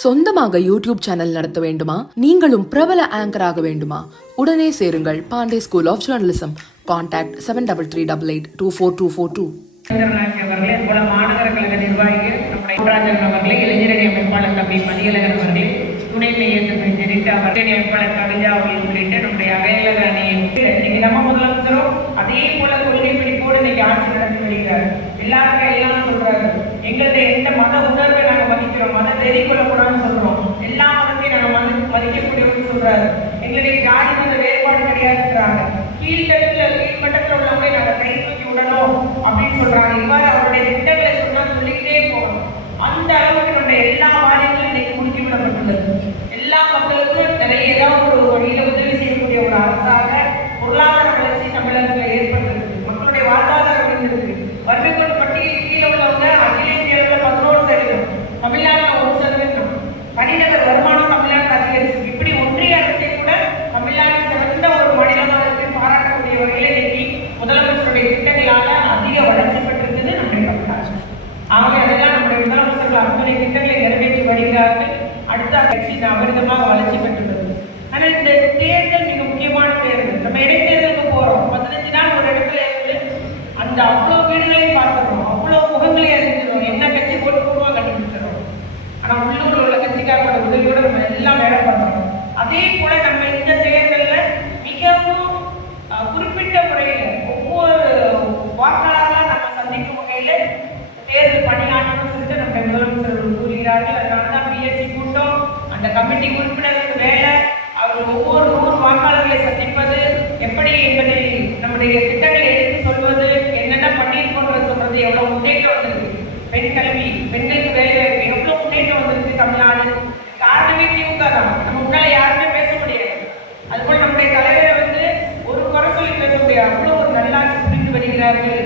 சொந்தமாக YouTube channel நடத்த வேண்டுமா? நீங்களும் பிரபல ஆங்கராக வேண்டுமா? உடனே சேருங்கள் Pandey school of journalism contact seven double three double eight two four two four two மாநகர கழக நிர்வாகிகள் அவர்களே இளைஞரணி அமைப்பாளர் தம்பி மதியழகன் அவர்களே துணை அமைப்பாளர் கவிதா அவர்கள் உள்ளிட்ட நம்முடைய அணியை இன்னைக்கு நம்ம முதலமைச்சரும் அதே போல கொள்கை பிடிப்போடு இன்னைக்கு ஆட்சி நடத்தி வருகிறார். எல்லாருக்கும் எல்லாம் சொல்றாரு. எங்களுடைய எந்த மத உணர்வை நாங்கள் மதிக்கிறோம் வெறி கொள்ளக்கூடாதுன்னு சொல்றோம். எல்லா மதத்தையும் நாங்க மதி மதிக்கக்கூடியவங்க சொல்றாரு. எங்களுடைய ஜாதிக்கு மத வேறுபாடு கிடையாதுன்றாங்க கீழ்த்தட்டுல கீழ்மட்டத்தில் உள்ளவங்களை நாங்க கை தூக்கி விடணும் அப்படின்னு சொல்றாங்க. இவ்வாறு திட்டங்களை நிறைவேற்றி வருகிறார்கள். அடுத்த கட்சி அமிர்தமாக வளர்ச்சி பெற்றுள்ளது. ஆனால் இந்த தேர்தல் மிக முக்கியமான தேர்தல். நம்ம இடைத்தேர்தலுக்கு போறோம். பதினஞ்சு நாள் ஒரு இடத்துல இருந்து அந்த அவ்வளோ வீடுகளையும் பார்த்துறோம் அவ்வளோ முகங்களையும் அறிஞ்சிடும் என்ன கட்சி போட்டு போடுவோம் கண்டுபிடிச்சிடும் ஆனா உள்ளூர் உள்ள கட்சிக்காரோட உதவியோட நம்ம எல்லாம் வேலை பார்க்கணும் அதே போல கமிட்டி உறுப்பினருக்கு வேலை அவர் ஒவ்வொரு ஊர் வாக்காளர்களை சந்திப்பது எப்படி என்பதை நம்முடைய திட்டங்களை எடுத்து சொல்வது என்னென்ன பண்ணியிருக்கோன்றது சொல்றது எவ்வளவு முன்னேற்றம் வந்திருக்கு. பெண் கல்வி பெண்களுக்கு வேலை எவ்வளவு முன்னேற்றம் வந்திருக்கு தமிழ்நாடு. காரணமே திமுக தான். நம்ம முன்னால யாருமே பேச முடியாது. அதுபோல் நம்முடைய தலைவரை வந்து ஒரு குறை சொல்லி பேச முடியாது. அவ்வளோ ஒரு நல்லாட்சி புரிந்து வருகிறார்கள்.